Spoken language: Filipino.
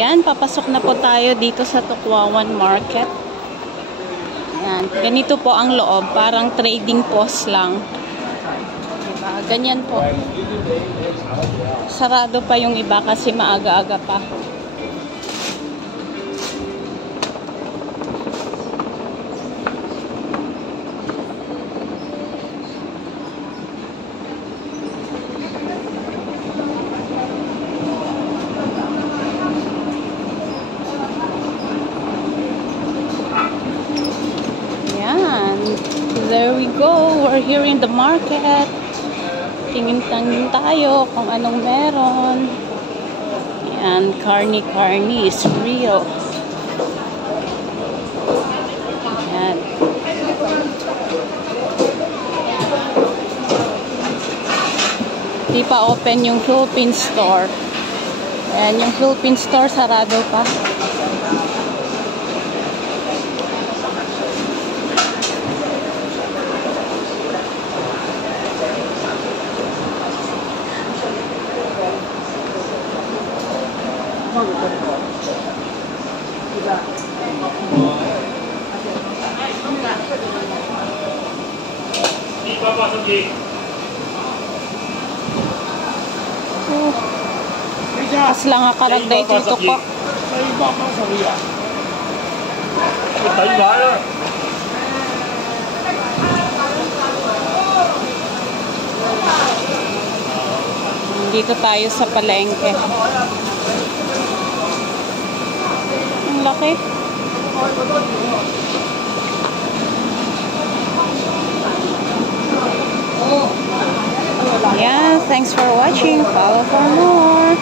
Yan, papasok na po tayo dito sa Tuklawan Market. Yan, ganito po ang loob, parang trading post lang. Diba? Ganyan po. Sarado pa yung iba kasi maaga-aga pa. There we go. We're here in the market. Tingin-tangin tayo kung anong meron. Ayan, carne is real. Ayan. Di pa open yung Philippine store. Ayan, yung Philippine store sarado pa. Pas lang akaragday tutok ko. Dito tayo sa palengke. Ang laki. Yeah, thanks for watching. Follow for more.